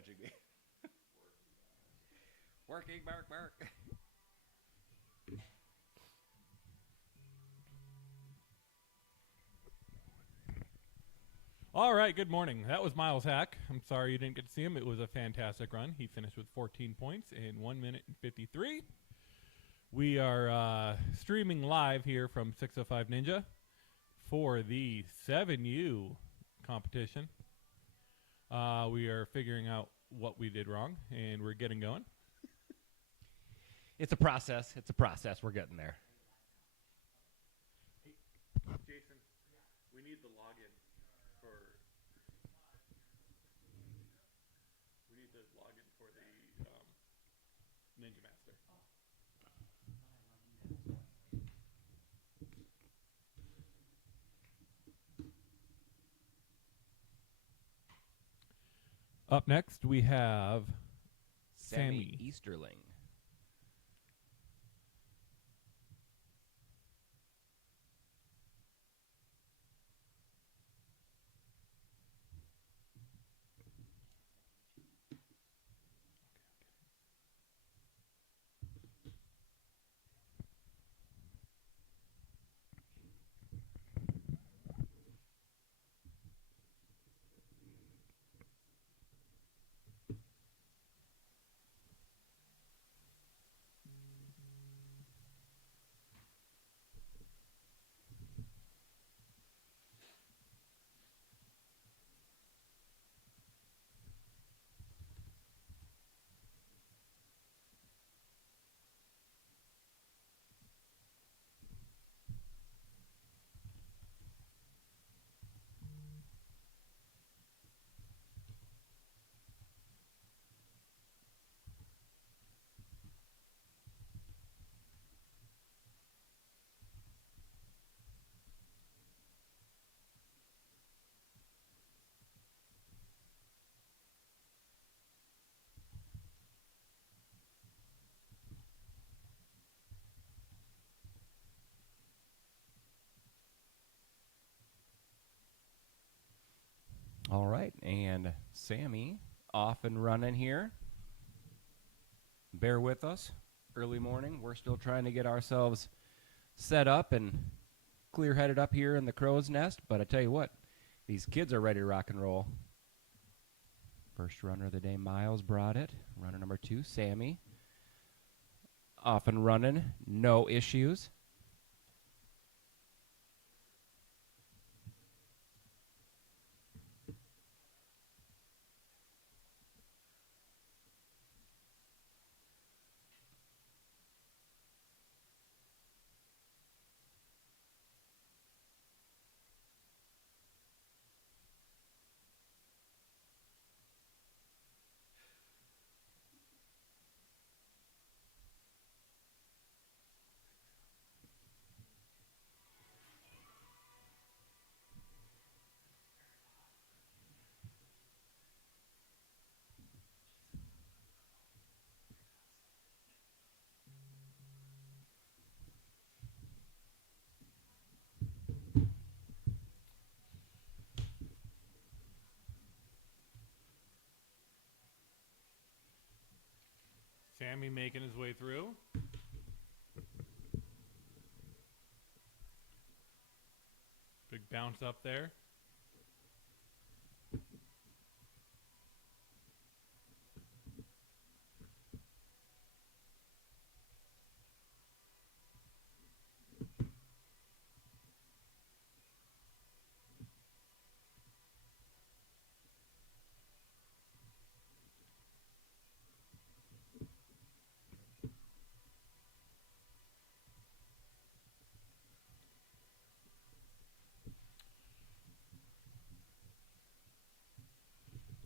judging me. Working, bark, bark. All right, good morning. That was Miles Hack. I'm sorry you didn't get to see him. It was a fantastic run. He finished with 14 points in 1 minute and 53. We are streaming live here from 605 Ninja for the 7U competition. We are figuring out what we did wrong, and we're getting going. It's a process. We're getting there. Hey, Jason, we need the login for the Ninja Master. Up next, we have Sammy Easterling. All right, and Sammy off and running here. Bear with us. Early morning. We're still trying to get ourselves set up and clear-headed up here in the crow's nest. But I tell you what, these kids are ready to rock and roll. First runner of the day, Miles brought it. Runner number 2, Sammy. Off and running. No issues. Sammy making his way through. Big bounce up there.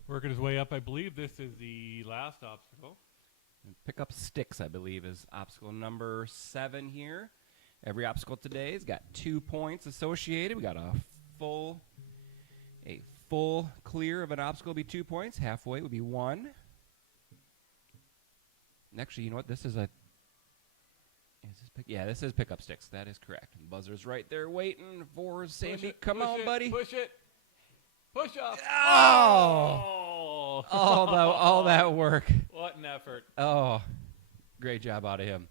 Working his way up, I believe this is the last obstacle. Pick up sticks, I believe, is obstacle number 7 here. Every obstacle today has got 2 points associated. We got a full clear of an obstacle would be 2 points. Halfway would be 1. And actually, you know what? This is this is pick up sticks. That is correct. The buzzer's right there waiting for Sandy. Come on, buddy. Push it. Push up. Oh! all that work. What an effort. Oh, great job out of him.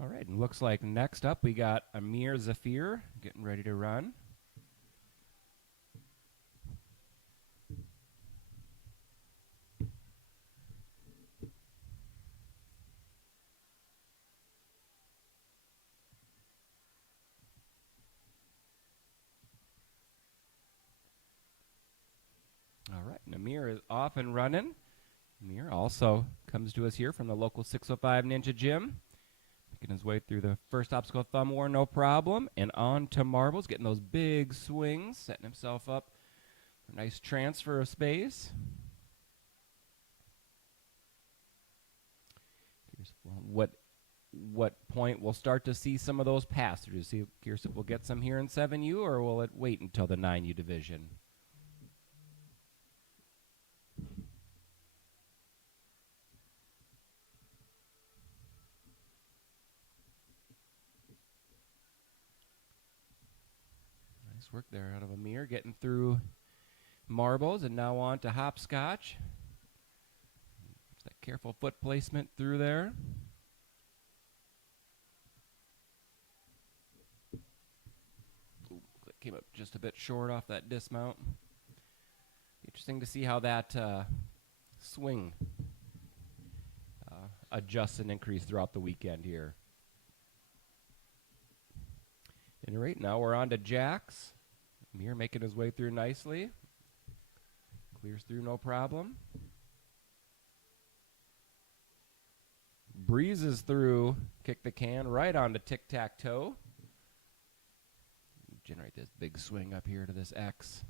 All right, and looks like next up we got Amir Zafir getting ready to run. All right, and Amir is off and running. Amir also comes to us here from the local 605 Ninja Gym. Making his way through the first obstacle thumb war, no problem. And on to marbles, getting those big swings, setting himself up for a nice transfer of space. Here's what point we'll start to see some of those pass through? Curious if we'll get some here in 7U, or will it wait until the 9U division? Nice work there out of Amir, getting through marbles, and now on to hopscotch. That careful foot placement through there. Ooh, that came up just a bit short off that dismount. Interesting to see how that swing adjusts and increase throughout the weekend here. At any rate, now we're on to jacks. Amir making his way through nicely. Clears through no problem. Breezes through, kick the can right onto tic-tac-toe. Generate this big swing up here to this X.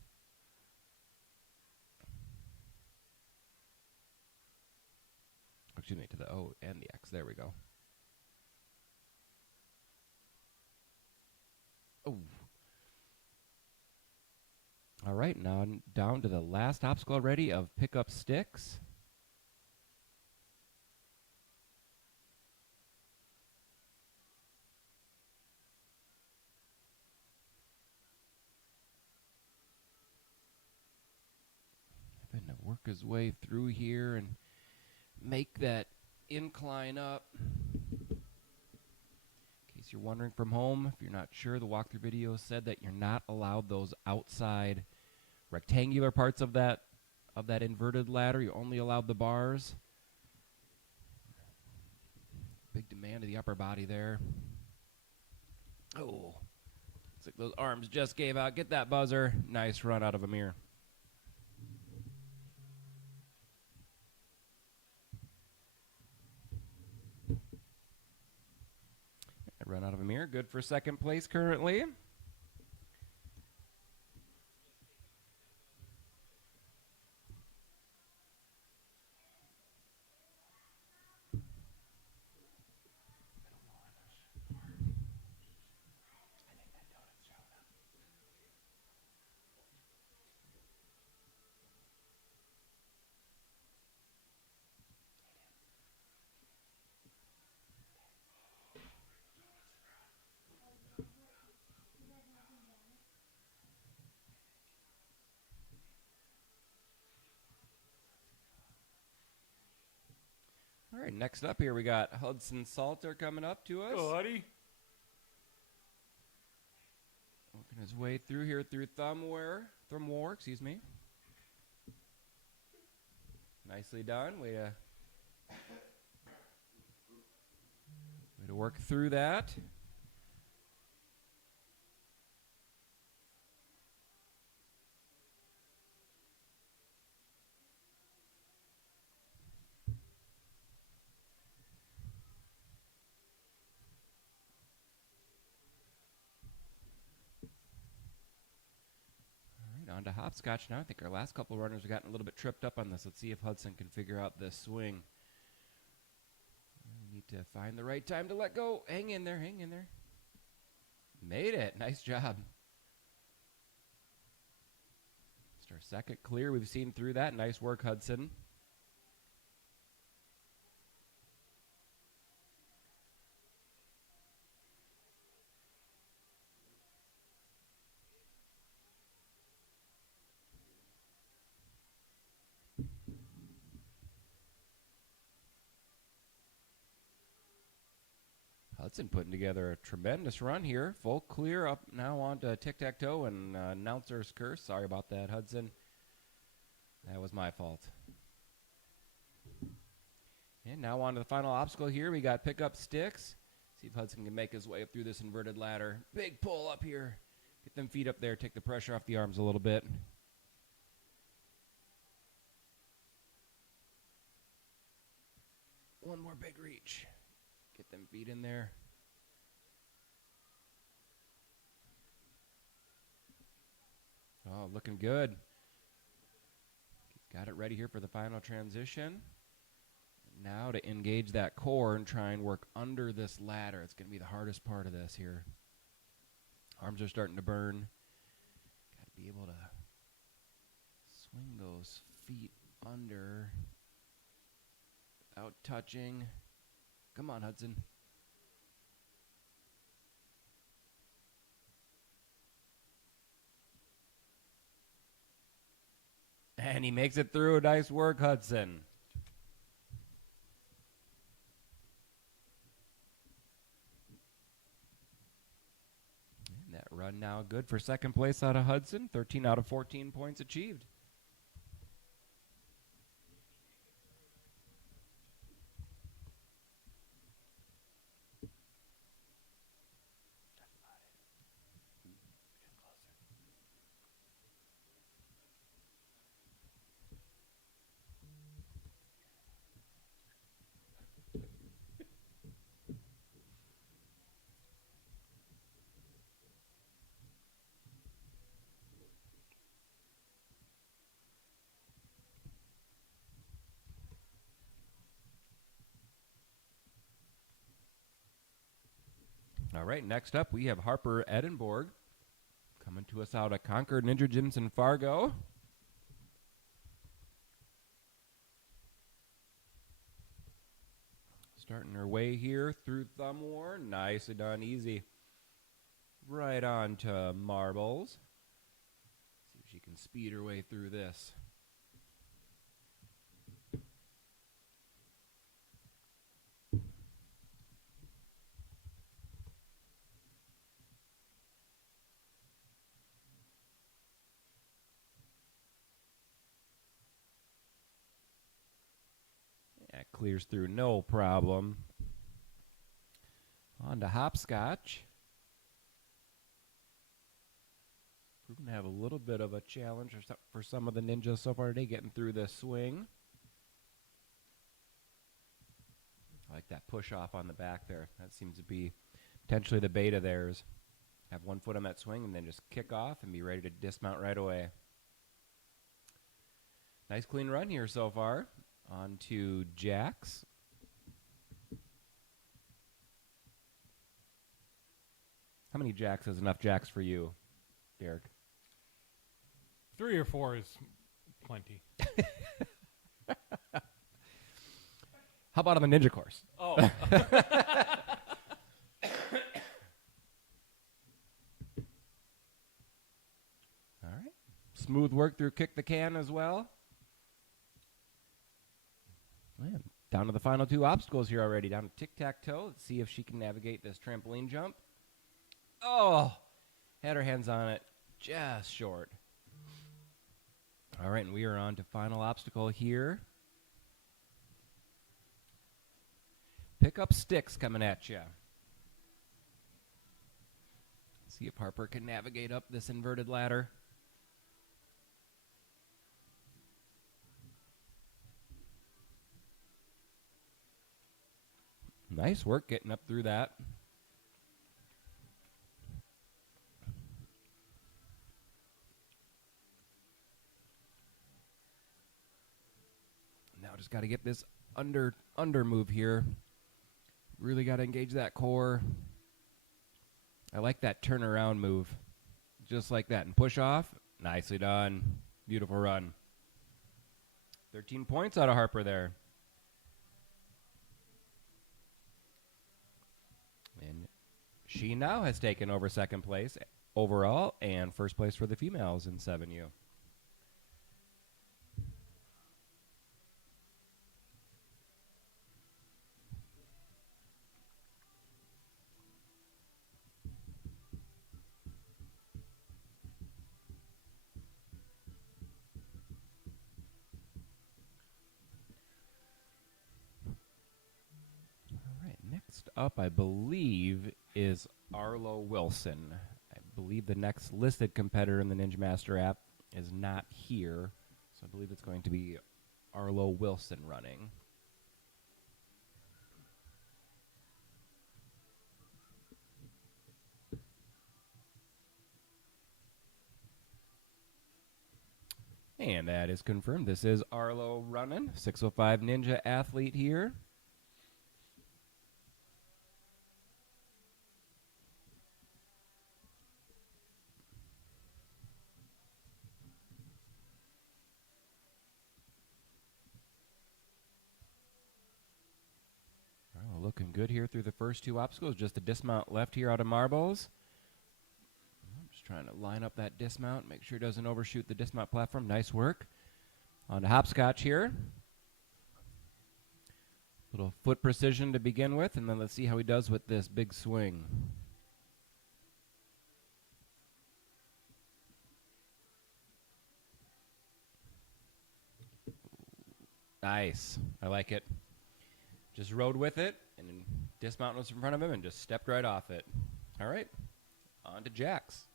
Excuse me, to the O and the X. There we go. Oh. All right, now down to the last obstacle already of pick-up sticks. Having to work his way through here and make that incline up. In case you're wondering from home, if you're not sure, the walkthrough video said that you're not allowed those outside rectangular parts of that inverted ladder. You're only allowed the bars. Big demand of the upper body there. Oh, looks like those arms just gave out. Get that buzzer. Nice run out of Amir. Run out of Amir. Good for second place currently. All right, next up here we got Hudson Salter coming up to us. Oh, buddy. Working his way through here through thumb war, excuse me. Nicely done. Way to work through that. On to hopscotch now. I think our last couple runners have gotten a little bit tripped up on this. Let's see if Hudson can figure out this swing. We need to find the right time to let go. Hang in there, hang in there. Made it. Nice job. It's our second clear we've seen through that. Nice work, Hudson. Hudson putting together a tremendous run here. Full clear up now on to tic-tac-toe and announcer's curse. Sorry about that, Hudson. That was my fault. And now on to the final obstacle here. We got pick up sticks. See if Hudson can make his way up through this inverted ladder. Big pull up here. Get them feet up there. Take the pressure off the arms a little bit. One more big reach. Get them feet in there. Oh, looking good. Got it ready here for the final transition. Now to engage that core and try and work under this ladder. It's going to be the hardest part of this here. Arms are starting to burn. Got to be able to swing those feet under without touching. Come on, Hudson. And he makes it through. Nice work, Hudson. And that run now good for second place out of Hudson. 13 out of 14 points achieved. All right, next up we have Harper Edinborg coming to us out of Concord Ninja Gyms in Fargo. Starting her way here through thumb war. Nicely done, easy. Right on to marbles. See if she can speed her way through this. That clears through no problem. On to hopscotch. Proven to have a little bit of a challenge for some of the ninjas so far today, getting through this swing. I like that push off on the back there. That seems to be potentially the bait of theirs. Have one foot on that swing and then just kick off and be ready to dismount right away. Nice clean run here so far. On to jacks. How many jacks is enough jacks for you, Derek? 3 or 4 is plenty. How about on the ninja course? Oh. All right. Smooth work through kick the can as well. Man, down to the final 2 obstacles here already. Down to tic-tac-toe. Let's see if she can navigate this trampoline jump. Oh, had her hands on it just short. All right, and we are on to final obstacle here. Pick up sticks coming at you. See if Harper can navigate up this inverted ladder. Nice work getting up through that. Just got to get this under move here. Really got to engage that core. I like that turnaround move. Just like that. And push off. Nicely done. Beautiful run. 13 points out of Harper there. And she now has taken over second place overall and first place for the females in 7U. Next up, I believe, is Arlo Wilson. I believe the next listed competitor in the Ninja Master app is not here, so I believe it's going to be Arlo Wilson running. And that is confirmed. This is Arlo running, 605 Ninja athlete here. Looking good here through the first two obstacles. Just a dismount left here out of marbles. I'm just trying to line up that dismount, make sure it doesn't overshoot the dismount platform. Nice work. On to hopscotch here. Little foot precision to begin with, and then let's see how he does with this big swing. Nice. I like it. Just rode with it, and then dismount was in front of him and just stepped right off it. All right, on to Jax.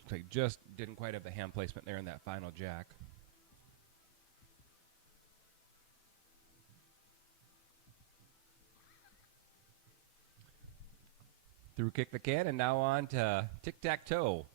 Looks like just didn't quite have the hand placement there in that final jack. Through kick the can, and now on to tic-tac-toe.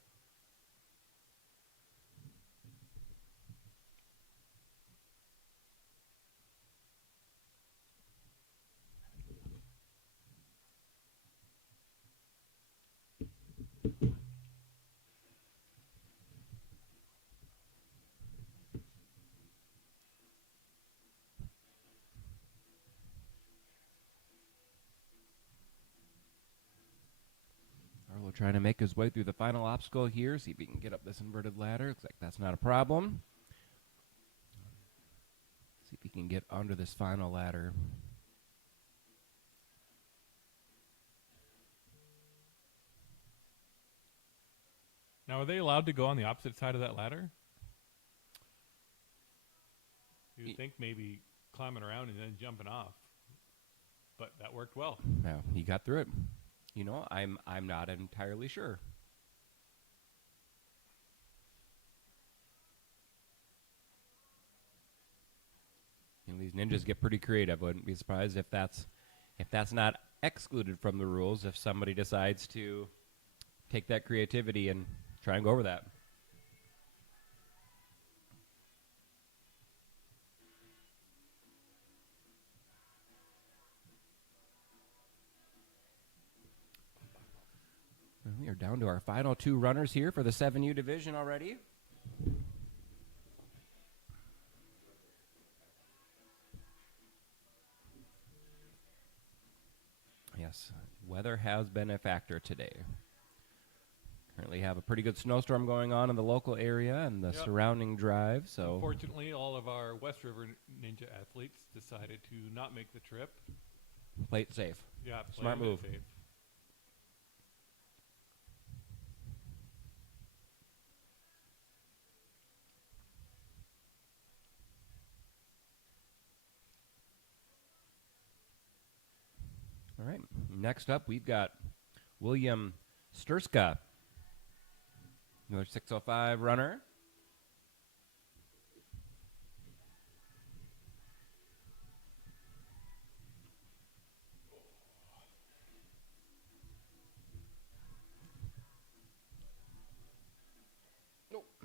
Arlo trying to make his way through the final obstacle here. See if he can get up this inverted ladder. Looks like that's not a problem. See if he can get under this final ladder. Now, are they allowed to go on the opposite side of that ladder? You'd think maybe climbing around and then jumping off. But that worked well. No, he got through it. You know, I'm not entirely sure. You know, these ninjas get pretty creative. I wouldn't be surprised if that's not excluded from the rules, if somebody decides to take that creativity and try and go over that. And we are down to our final two runners here for the 7U division already. Yes, weather has been a factor today. Currently have a pretty good snowstorm going on in the local area and the surrounding drive. So unfortunately, all of our West River Ninja athletes decided to not make the trip. Play it safe. Yeah, smart move. Safe. All right. Next up, we've got William Sturska, another 605 runner.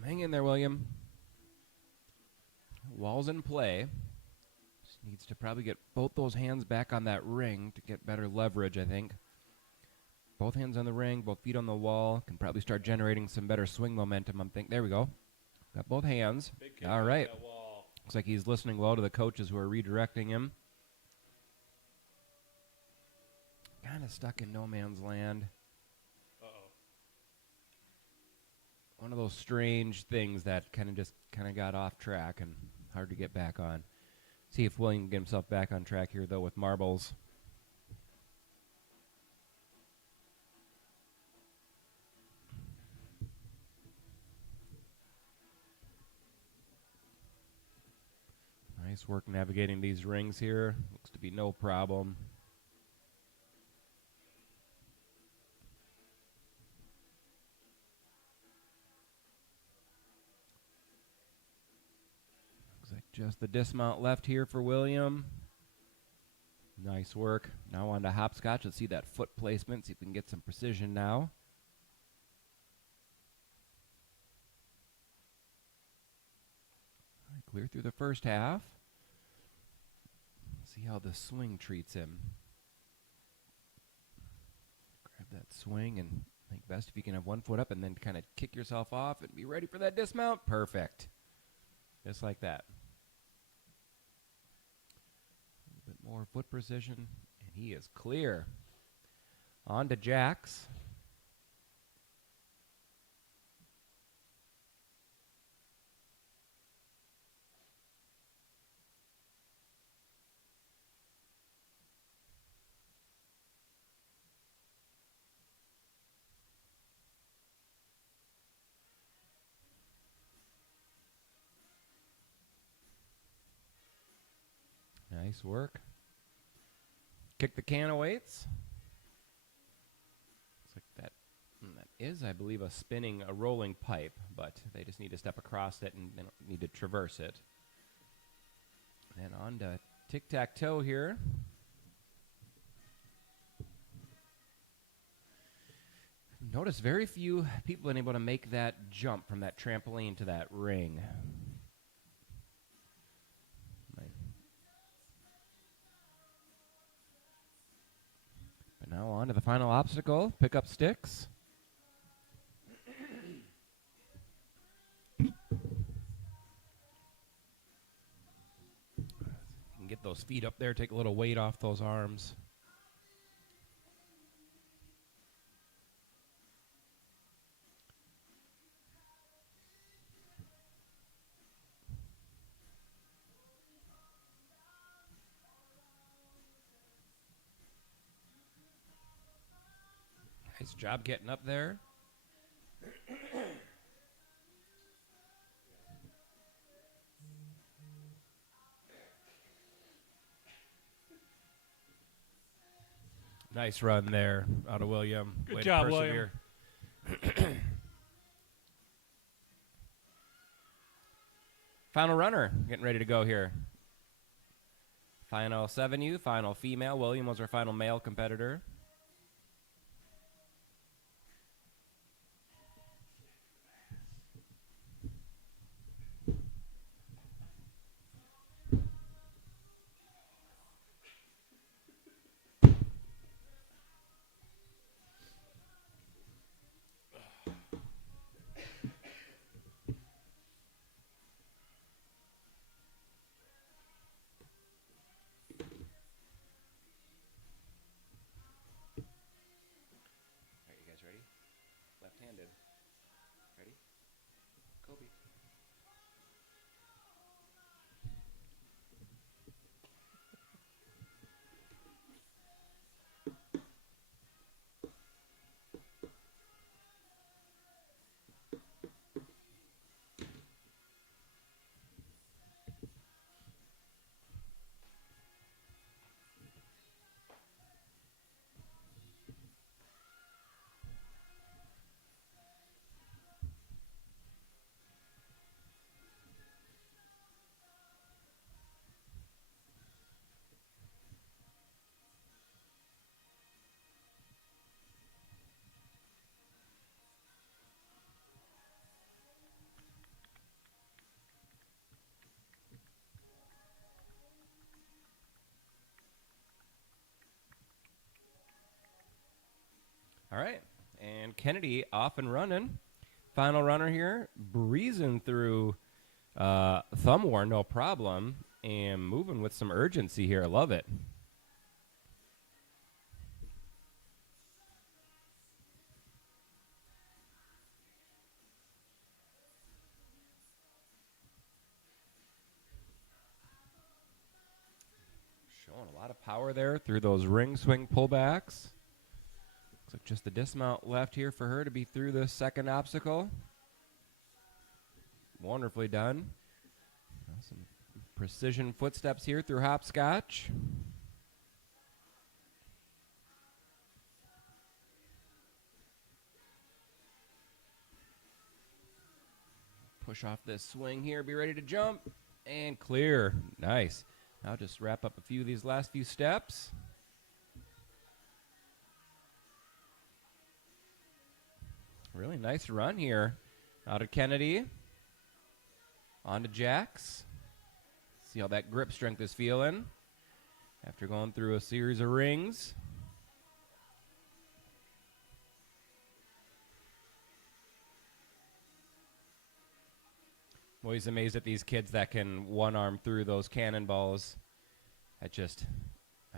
Hang in there, William. Wall's in play. Just needs to probably get both those hands back on that ring to get better leverage, I think. Both hands on the ring, both feet on the wall. Can probably start generating some better swing momentum, I'm thinking. There we go. Got both hands. All right. Looks like he's listening well to the coaches who are redirecting him. Kind of stuck in no man's land. Uh-oh. One of those strange things that kind of got off track and hard to get back on. See if William can get himself back on track here, though, with marbles. Nice work navigating these rings here. Looks to be no problem. Looks like just the dismount left here for William. Nice work. Now on to hopscotch. Let's see that foot placement. See if we can get some precision now. All right, clear through the first half. See how the swing treats him. Grab that swing and think best if you can have one foot up and then kind of kick yourself off and be ready for that dismount. Perfect. Just like that. A little bit more foot precision, and he is clear. On to jacks. Nice work. Kick the can of weights. Looks like that is, I believe, a rolling pipe, but they just need to step across it and they don't need to traverse it. And on to tic-tac-toe here. Notice very few people have been able to make that jump from that trampoline to that ring. But now on to the final obstacle, pick up sticks. You can get those feet up there, take a little weight off those arms. Nice job getting up there. Nice run there out of William. Good job, William. Final runner getting ready to go here. Final 7U, final female. William was our final male competitor. Ready? Left-handed. Ready? Kobe. All right. And Kennedy off and running. Final runner here, breezing through thumb war, no problem, and moving with some urgency here. I love it. Showing a lot of power there through those ring swing pullbacks. Looks like just the dismount left here for her to be through the second obstacle. Wonderfully done. Some precision footsteps here through hopscotch. Push off this swing here, be ready to jump, and clear. Nice. Now just wrap up a few of these last few steps. Really nice run here out of Kennedy. On to Jax. See how that grip strength is feeling after going through a series of rings. I'm always amazed at these kids that can one arm through those cannonballs.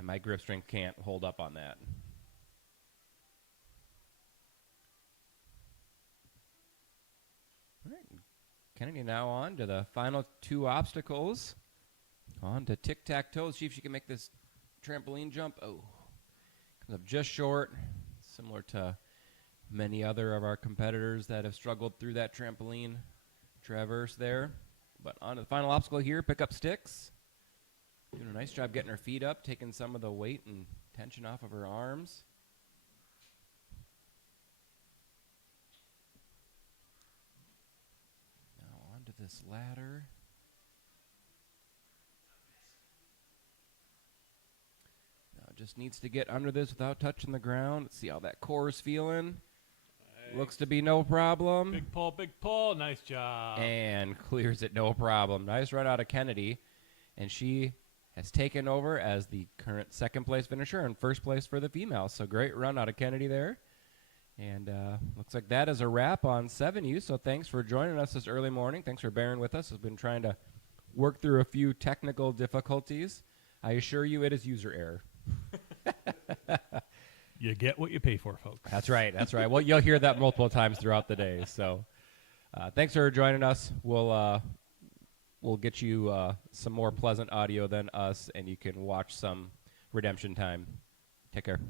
My grip strength can't hold up on that. All right. Kennedy now on to the final two obstacles. On to tic-tac-toe. See if she can make this trampoline jump. Oh, comes up just short, similar to many other of our competitors that have struggled through that trampoline traverse there. But on to the final obstacle here, pick up sticks. Doing a nice job getting her feet up, taking some of the weight and tension off of her arms. Now onto this ladder. Now just needs to get under this without touching the ground. Let's see how that core is feeling. Looks to be no problem. Big pull. Nice job. And clears it, no problem. Nice run out of Kennedy. And she has taken over as the current second place finisher and first place for the females. So great run out of Kennedy there. And looks like that is a wrap on 7U. So thanks for joining us this early morning. Thanks for bearing with us. We've been trying to work through a few technical difficulties. I assure you it is user error. You get what you pay for, folks. That's right. That's right. Well, you'll hear that multiple times throughout the day. So thanks for joining us. We'll get you some more pleasant audio than us, and you can watch some Redemption Time. Take care.